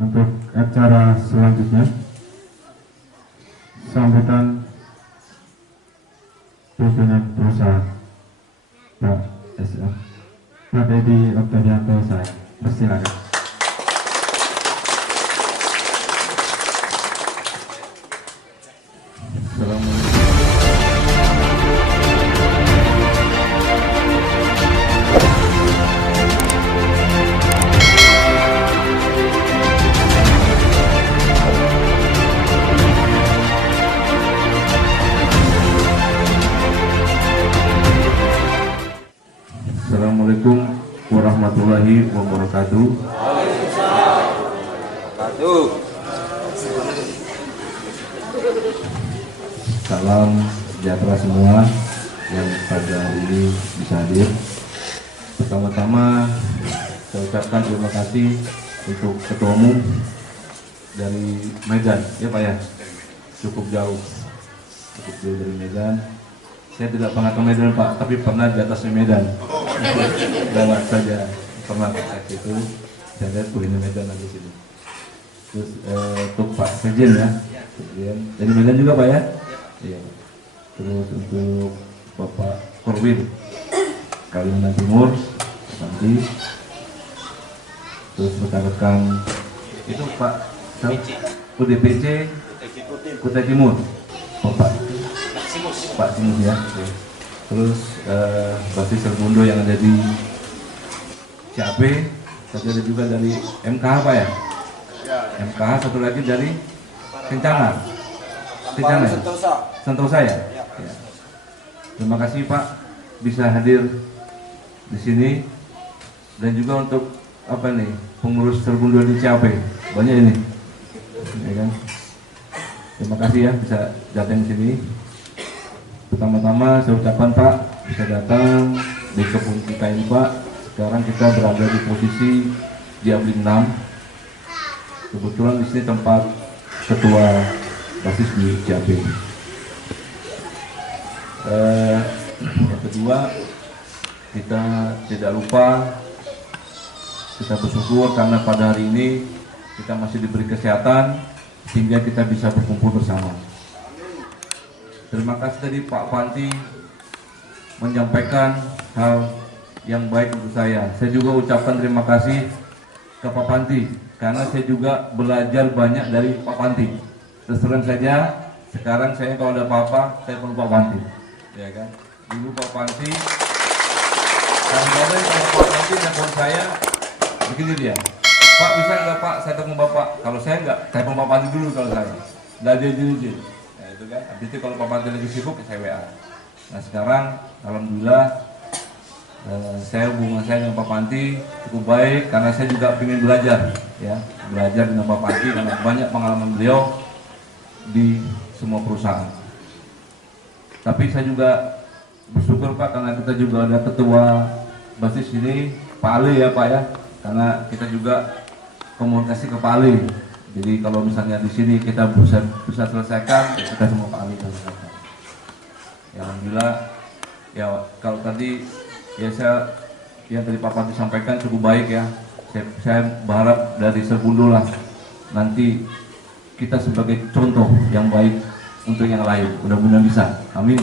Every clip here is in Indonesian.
Untuk acara selanjutnya, sambutan pimpinan perusahaan Pak SM, Pak Dedi Oktavianto, saya persilakan. Assalamualaikum warahmatullahi wabarakatuh. Salam sejahtera semua yang pada hari ini bisa hadir. Pertama-tama saya ucapkan terima kasih untuk Ketua Umum dari Medan, ya Pak ya, cukup jauh dari Medan. Saya tidak pernah ke Medan Pak, tapi pernah di atasnya Medan. Lewat saja pernah ke situ. Saya lihat ini Medan ada di sini. Terus untuk Pak Sekjen ya, dari Medan juga Pak ya. Iya. Terus untuk Bapak Korwin Kalimantan Timur, nanti. Terus rekan-rekan itu Pak UDPC Kutai Timur, Pak Simus ya. Terus basis Serbundo yang ada di CAP, satu ada juga dari MKH Pak ya. MKH, satu lagi dari Kencana ya? Sentosa ya? Ya. Terima kasih Pak bisa hadir di sini, dan juga untuk apa nih pengurus Serbundo di CAP banyak ini, ya kan? Terima kasih ya bisa datang di sini. Pertama-tama saya ucapkan Pak bisa datang di kebun kita ini Pak. Sekarang kita berada di posisi di Abling 6. Kebetulan di sini tempat ketua basis di CAP. Yang kedua, kita tidak lupa kita bersyukur karena pada hari ini kita masih diberi kesehatan sehingga kita bisa berkumpul bersama. Terima kasih tadi Pak Panti menyampaikan hal yang baik untuk saya. Saya juga ucapkan terima kasih ke Pak Panti karena saya juga belajar banyak dari Pak Panti. Terus terang saja, sekarang saya kalau ada apa-apa saya perlu Pak Panti, ya kan? Dulu Pak Panti, kadang-kadang kalau Pak Panti nelfon saya begini dia, Pak bisa nggak Pak saya telepon Bapak? Kalau saya nggak, saya telepon Pak Panti dulu kalau saya. Nggak ada izin. Nah itu kan. Habis itu kalau Pak Panti lagi sibuk, saya WA. Nah sekarang, alhamdulillah hubungan saya dengan Pak Panti cukup baik karena saya juga ingin belajar, ya, belajar dengan Pak Panti karena banyak pengalaman beliau di semua perusahaan. Tapi saya juga bersyukur Pak karena kita juga ada ketua basis ini Pak Ali ya Pak ya, karena kita juga komunikasi ke Pak Ali. Jadi kalau misalnya di sini kita bisa selesaikan, kita semua Pak Ali kan. Ya alhamdulillah. Ya kalau tadi ya yang tadi Pak Panti sampaikan cukup baik ya. Saya berharap dari Serbundo lah nanti kita sebagai contoh yang baik untuk yang lain. Mudah-mudahan bisa. Amin.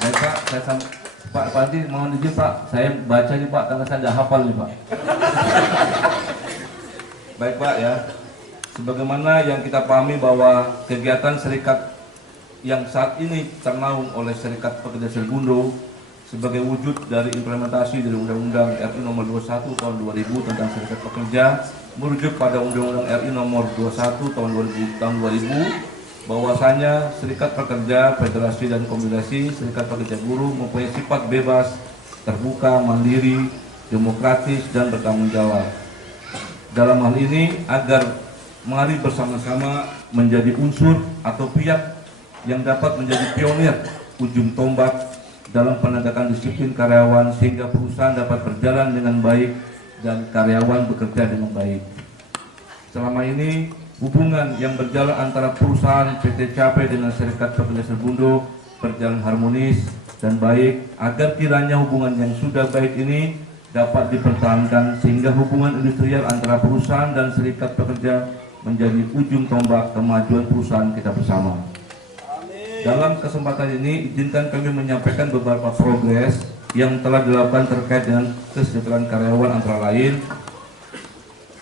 Baik Pak, Pak Panti mohon izin Pak, saya baca nih Pak karena saya sudah hafal nih Pak. Baik Pak ya. Sebagaimana yang kita pahami bahwa kegiatan serikat yang saat ini ternaung oleh Serikat Pekerja Serbundo sebagai wujud dari implementasi dari Undang-Undang RI Nomor 21 Tahun 2000 tentang Serikat Pekerja merujuk pada Undang-Undang RI Nomor 21 Tahun 2000 bahwasanya Serikat Pekerja, Federasi dan Konfederasi Serikat Pekerja Buruh mempunyai sifat bebas, terbuka, mandiri, demokratis dan bertanggung jawab. Dalam hal ini agar mari bersama-sama menjadi unsur atau pihak yang dapat menjadi pionir ujung tombak dalam penegakan disiplin karyawan sehingga perusahaan dapat berjalan dengan baik dan karyawan bekerja dengan baik. Selama ini hubungan yang berjalan antara perusahaan PT CAP dengan Serikat Pekerja Serbundo berjalan harmonis dan baik. Agar kiranya hubungan yang sudah baik ini dapat dipertahankan sehingga hubungan industrial antara perusahaan dan serikat pekerja menjadi ujung tombak kemajuan perusahaan kita bersama. Dalam kesempatan ini, izinkan kami menyampaikan beberapa progres yang telah dilakukan terkait dengan kesejahteraan karyawan, antara lain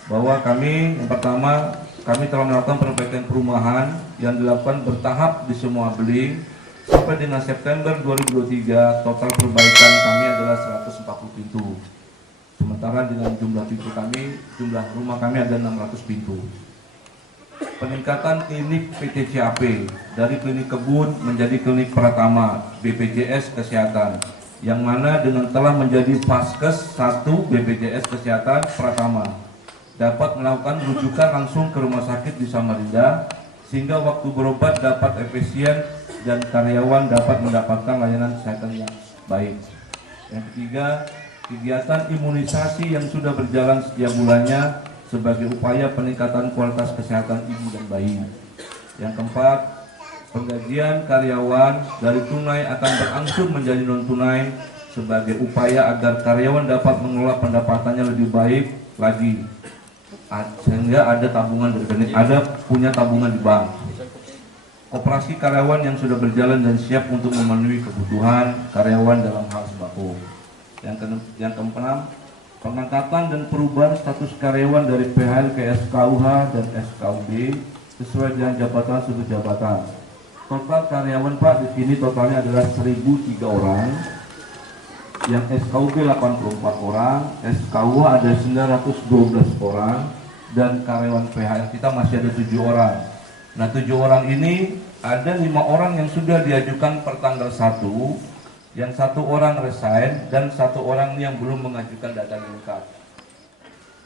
bahwa yang pertama, kami telah melakukan perbaikan perumahan yang dilakukan bertahap di semua beling. Sampai dengan September 2023, total perbaikan kami adalah 140 pintu. Sementara dengan jumlah pintu kami, jumlah rumah kami ada 600 pintu. Peningkatan klinik PTCAP dari klinik kebun menjadi klinik Pratama BPJS Kesehatan, yang mana dengan telah menjadi Vaskes 1 BPJS Kesehatan Pratama, dapat melakukan rujukan langsung ke rumah sakit di Samarinda, sehingga waktu berobat dapat efisien dan karyawan dapat mendapatkan layanan kesehatan yang baik. Yang ketiga, kegiatan imunisasi yang sudah berjalan setiap bulannya sebagai upaya peningkatan kualitas kesehatan ibu dan bayi. Yang keempat, penggajian karyawan dari tunai akan berangsur menjadi non tunai sebagai upaya agar karyawan dapat mengelola pendapatannya lebih baik lagi, sehingga ada tabungan punya tabungan di bank. Operasi karyawan yang sudah berjalan dan siap untuk memenuhi kebutuhan karyawan dalam hal sembako. Yang keenam, pengangkatan dan perubahan status karyawan dari PHL ke SKUH dan SKUB sesuai dengan jabatan sudut jabatan. Total karyawan Pak di sini totalnya adalah 1.003 orang. Yang SKUB 84 orang, SKUH ada 912 orang, dan karyawan PHL kita masih ada 7 orang. Nah, 7 orang ini ada 5 orang yang sudah diajukan per tanggal 1, yang 1 orang resign, dan 1 orang yang belum mengajukan data lengkap.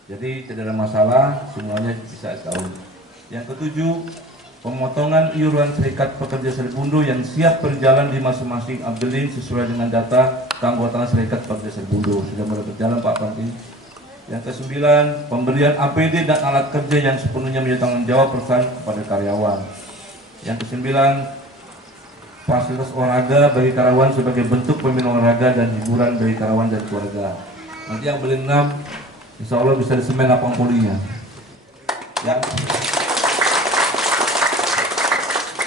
Jadi tidak ada masalah, semuanya bisa tahu. Yang ketujuh, pemotongan iuran Serikat Pekerja Serbundo yang siap berjalan di masing-masing abdeling sesuai dengan data keanggotaan Serikat Pekerja Serbundo. Sudah mulai berjalan Pak Panti. Yang kesembilan, pemberian APD dan alat kerja yang sepenuhnya menjadi tanggung jawab perusahaan kepada karyawan. Yang kesembilan, fasilitas olahraga bagi karyawan sebagai bentuk pembinaan olahraga dan hiburan bagi karyawan dan keluarga. Nanti yang beli 6, insya Allah bisa disemen lapang polinya. Ya.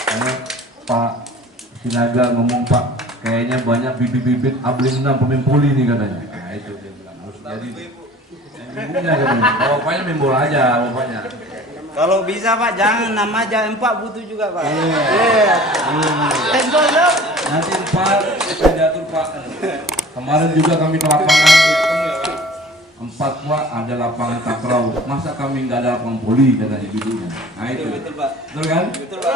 Karena Pak Sinaga ngomong, Pak, kayaknya banyak bibit-bibit abling 6 pemain poli nih katanya. Nah itu dia bilang harus jadi. Ibunya katanya, bapaknya main bola aja bapaknya. Kalau bisa Pak, jangan 6 aja, 4 butuh juga Pak. Nanti 4 kita diatur Pak. Kemarin juga kami ke lapangan 4 Pak, ada lapangan takraw. Masa kami nggak ada lapangan voli kata ibunya. Nah itu. Betul Pak. Betul kan? Betul Pak.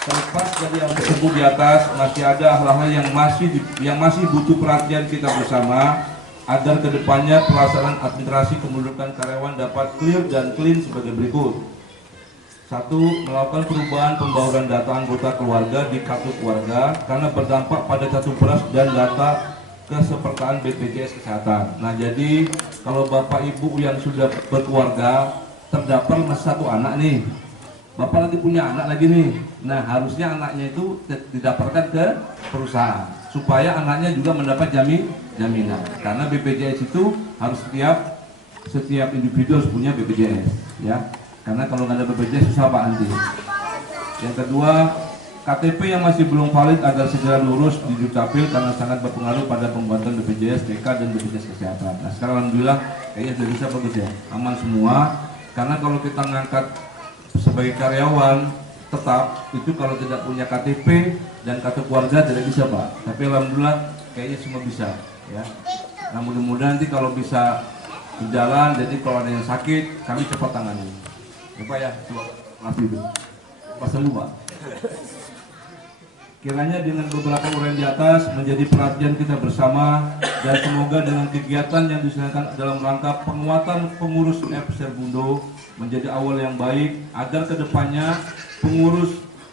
Terlepas dari yang disebut di atas, masih ada hal-hal yang masih butuh perhatian kita bersama, agar kedepannya pelaksanaan administrasi kependudukan karyawan dapat clear dan clean sebagai berikut. 1. Melakukan perubahan pembauran data anggota keluarga di kartu keluarga karena berdampak pada kartu beras dan data kesepertaan BPJS Kesehatan. Nah jadi kalau Bapak Ibu yang sudah berkeluarga terdapat masih 1 anak nih, Bapak lagi punya anak lagi nih. Nah harusnya anaknya itu didaftarkan ke perusahaan supaya anaknya juga mendapat jaminan. Karena BPJS itu harus setiap individu harus punya BPJS, ya. Karena kalau nggak ada BPJS susah Pak nanti. Yang kedua, KTP yang masih belum valid agar segera lurus di Dukcapil karena sangat berpengaruh pada pembuatan BPJS TK dan BPJS Kesehatan. Nah sekarang alhamdulillah kayaknya sudah bisa bagus ya, aman semua. Karena kalau kita ngangkat sebagai karyawan tetap itu kalau tidak punya KTP dan kartu keluarga tidak bisa Pak. Tapi alhamdulillah kayaknya semua bisa ya. Nah mudah-mudahan nanti kalau bisa berjalan, jadi kalau ada yang sakit kami cepat tangani ya Pak ya. Coba maaf itu pas sembuh Pak. Kiranya dengan beberapa uraian di atas menjadi perhatian kita bersama, dan semoga dengan kegiatan yang diselenggarakan dalam rangka penguatan pengurus F Serbundo menjadi awal yang baik agar kedepannya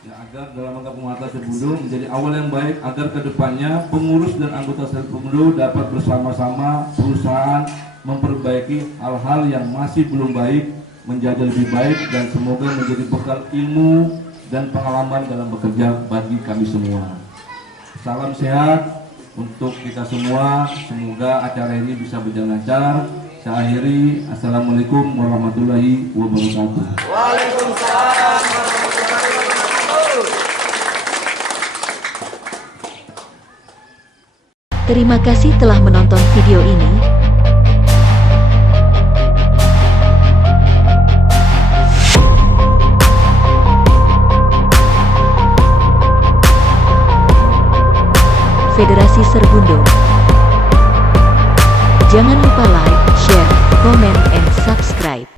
agar dalam rangka penguatan Serbundo menjadi awal yang baik agar kedepannya pengurus dan anggota Serbundo dapat bersama-sama perusahaan memperbaiki hal-hal yang masih belum baik menjadi lebih baik, dan semoga menjadi bekal ilmu dan pengalaman dalam bekerja bagi kami semua. Salam sehat, untuk kita semua. Semoga acara ini bisa berjalan lancar. Saya akhiri. Assalamualaikum warahmatullahi wabarakatuh. Waalaikumsalam. Terima kasih telah menonton video ini. Federasi Serbundo. Jangan lupa like, share, comment, and subscribe.